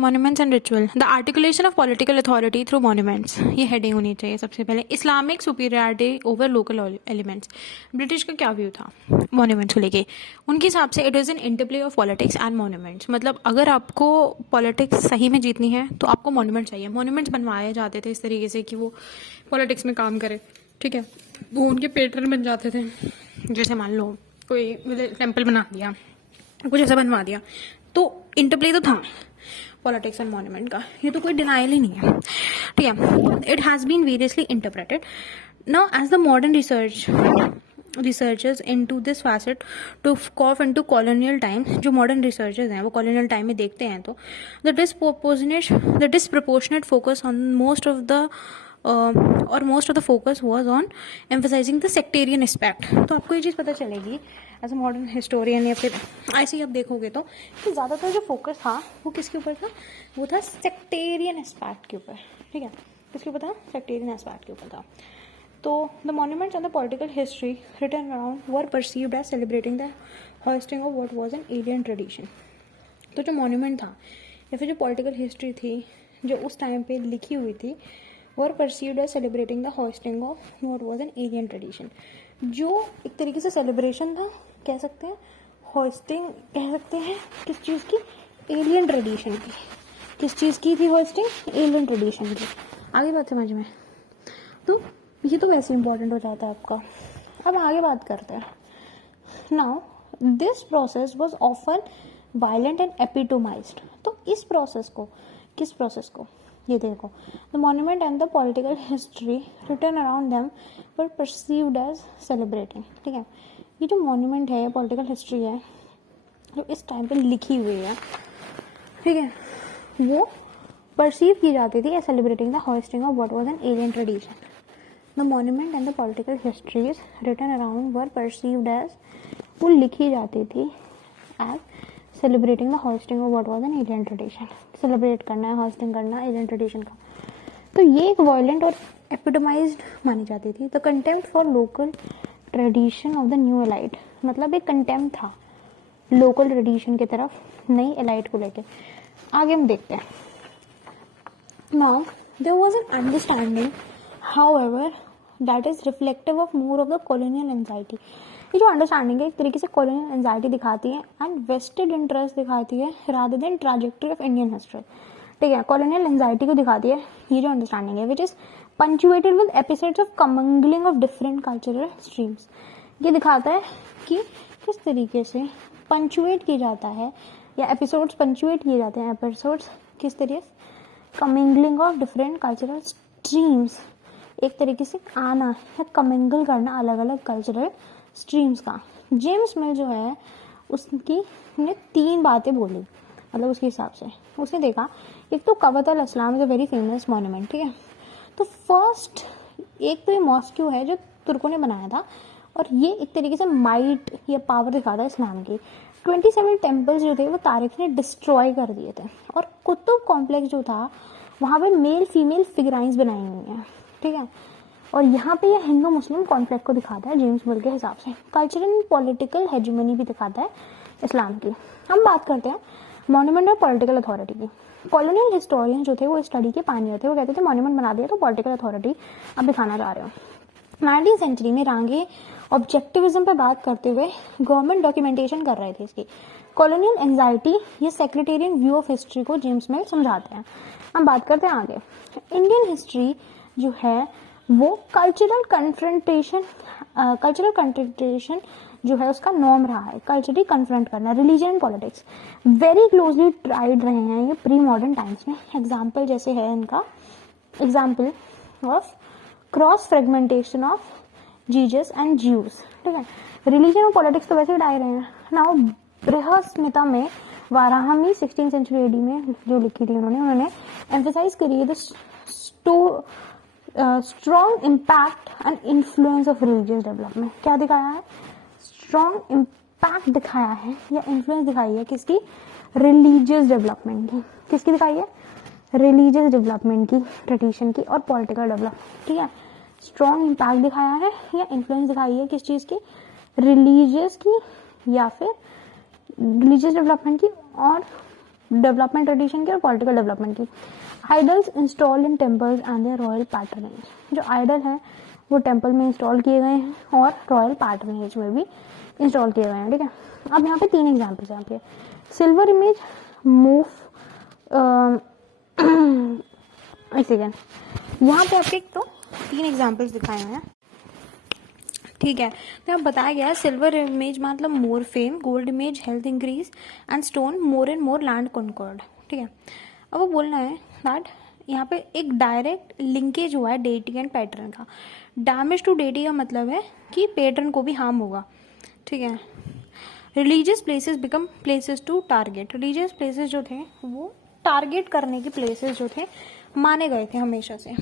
Monuments and ritual, the articulation of political authority through monuments, ये heading होनी चाहिए सबसे पहले। Islamic superiority over local elements, British का क्या व्यू था मॉन्यूमेंट्स को लेके? उनके हिसाब से it is an interplay of politics and monuments, मतलब अगर आपको पॉलिटिक्स सही में जीतनी है तो आपको मॉन्यूमेंट चाहिए। मॉन्यूमेंट्स बनवाए जाते थे इस तरीके से कि वो पॉलिटिक्स में काम करे, ठीक है, वो उनके पैटर्न बन जाते थे। जैसे मान लो कोई टेम्पल बना दिया, कुछ ऐसा बनवा दिया, तो इंटरप्ले तो था पॉलिटिक्स एंड मॉन्यूमेंट का, ये तो कोई डिनाइल ही नहीं है, ठीक है। It has been variously interpreted now as the modern researchers into this facet to cough into colonial time. जो मॉडर्न रिसर्चर्स हैं वो कॉलोनियल टाइम में देखते हैं तो the disproportionate focus on most of the most of the focus was on emphasising the sectarian aspect. तो आपको ये चीज़ पता चलेगी एज अ मॉडर्न हिस्टोरियन या फिर ऐसे ही आप देखोगे तो कि ज़्यादातर जो फोकस था वो किसके ऊपर था? वो था सेक्टेरियन एस्पेक्ट के ऊपर, ठीक है। किसके ऊपर था? सेक्टेरियन एस्पेक्ट के ऊपर था। तो the monuments and the political history written around were perceived as celebrating the hosting of what was an alien tradition. तो जो मॉन्यूमेंट था या फिर जो पॉलिटिकल हिस्ट्री थी जो उस टाइम पे लिखी हुई थी, were perceived as celebrating the hosting of what was an alien tradition. जो एक तरीके से सेलिब्रेशन था, कह सकते हैं होस्टिंग, कह सकते हैं किस चीज़ की? एलियन ट्रेडिशन की। किस चीज़ की थी होस्टिंग? एलियन ट्रेडिशन की। आगे बात समझ में? तो ये तो वैसे इंपॉर्टेंट हो जाता है आपका। अब आगे बात करते हैं। Now this process was often violent and epitomised. तो इस प्रोसेस को, किस प्रोसेस को? ये देखो, the monument and the political history return around them were perceived as celebrating, ठीक है। ये जो मॉन्यूमेंट है, पॉलिटिकल हिस्ट्री है जो इस टाइम पे लिखी हुई है, ठीक है, वो परसीव की जाती थी as celebrating the hosting of what was an alien tradition. The monument and the political histories written around were perceived as, वो लिखी जाती थी as celebrating the hosting of what was an alien tradition. Celebrate करना है, hosting करना alien tradition का। तो ये एक वायलेंट और एपिटोमाइज्ड मानी जाती थी। The contempt for local tradition of the new elite, मतलब एक कंटेम्प्ट था लोकल ट्रेडिशन की तरफ, नई एलाइट को लेके। आगे हम देखते हैं। Now there was an understanding however that is reflective of more of the colonial anxiety. ये जो अंडरस्टैंडिंग है एक तरीके से कॉलोनियल एंजाइटी दिखाती है एंड वेस्टेड इंटरेस्ट दिखाती है rather than trajectory of Indian history, ठीक है। कॉलोनियल एंजाइटी को दिखाती है ये जो अंडरस्टैंडिंग है, which is punctuated with episodes of commingling of different cultural streams. ये दिखाता है कि किस तरीके से पंचुएट किया जाता है या एपिसोड्स पंचुएट किए जाते हैं। एपिसोड्स किस तरीके से? कमिंगलिंग ऑफ डिफरेंट कल्चरल स्ट्रीम्स, एक तरीके से आना या कमिंगल करना अलग अलग कल्चरल स्ट्रीम्स का। जेम्स मिल जो है उसकी ने 3 बातें बोली, मतलब उसके हिसाब से उसने देखा, एक तो Quwwat al Islam is a very famous monument, ठीक है। तो फर्स्ट एक तो ये मॉस्क्यू है जो तुर्कों ने बनाया था और ये एक तरीके से माइट या पावर दिखाता है इस्लाम की। 27 टेम्पल्स जो थे वो तारिक ने डिस्ट्रॉय कर दिए थे और कुतुब कॉम्प्लेक्स जो था वहाँ पे मेल फीमेल फिगराइंस बनाई हुई हैं, ठीक है। और यहाँ पे ये हिंदू मुस्लिम कॉन्फ्लिक्ट को दिखाता है जेम्स मिल के हिसाब से। कल्चरल एंड पॉलिटिकल हेजेमनी भी दिखाता है इस्लाम की। हम बात करते हैं मॉन्यूमेंट और पॉलिटिकल अथॉरिटी की। कॉलोनियल हिस्टोरियन जो थे वो स्टडी के पानी थे, वो कहते थे मॉन्यूमेंट बना दिया तो पॉलिटिकल अथॉरिटी अब दिखाना चाह रहे हो। 19वीं सेंचुरी में रांगे ऑब्जेक्टिविज्म पर बात करते हुए गवर्नमेंट डॉक्यूमेंटेशन कर रहे थे इसकी। कॉलोनियल एंजाइटी ये सेक्रेटेरियन व्यू ऑफ हिस्ट्री को जेम्स मिल समझाते हैं। हम बात करते हैं आगे। इंडियन हिस्ट्री जो है वो कल्चरल कन्फ्रंटेशन जो है उसका नॉर्म रहा है। कल्चरली कन्फ्रंट करना, religion and politics very closely tried रहे हैं ये प्री मॉडर्न टाइम्स में। एग्जाम्पल जैसे है इनका, example of cross fragmentation of Jesus and Jews, ठीक है। रिलीजन और पॉलिटिक्स तो वैसे ही डाल रहे हैं। नाउ बृहस्मिता में वाराहमी 16th सेंचुरी एडी में जो लिखी थी उन्होंने एम्फसाइज करी the strong impact and influence of religious development. क्या दिखाया है? स्ट्रॉन्ग इम्पैक्ट दिखाया है या इन्फ्लुएंस दिखाई है किसकी? रिलीजियस डेवलपमेंट की। किसकी दिखाई है? रिलीजियस डेवलपमेंट की, ट्रेडिशन की और पॉलिटिकल डेवलपमेंट, ठीक है। स्ट्रॉन्ग इम्पैक्ट दिखाया है या इन्फ्लुएंस दिखाई है किस चीज़ की? रिलीजियस की या फिर रिलीजियस डेवलपमेंट की और डेवलपमेंट ट्रेडिशन की और पॉलिटिकल डेवलपमेंट की। Idols install in temples and their royal patronage, जो आइडल हैं वो टेम्पल में इंस्टॉल किए गए हैं और रॉयल पैटर्नेज में भी इंस्टॉल किए गए हैं, ठीक है। अब यहाँ पे 3 एग्जाम्पल्स हैं। यहाँ पे सिल्वर इमेज मूव, एक सेकेंड, यहाँ पे आपके तो 3 एग्जाम्पल्स दिखाए हुए हैं, ठीक है। तो यहाँ बताया गया है सिल्वर इमेज मतलब more fame, gold image health increase and stone more and more land conquered, ठीक है। अब वो बोलना है दैट यहाँ पे एक डायरेक्ट लिंकेज हुआ है डेटी एंड पैटर्न का। डैमेज टू डेटी का मतलब है कि पैटर्न को भी हार्म होगा, ठीक है। Religious places become places to target, religious places जो थे वो टारगेट करने के प्लेसेस जो थे माने गए थे हमेशा से।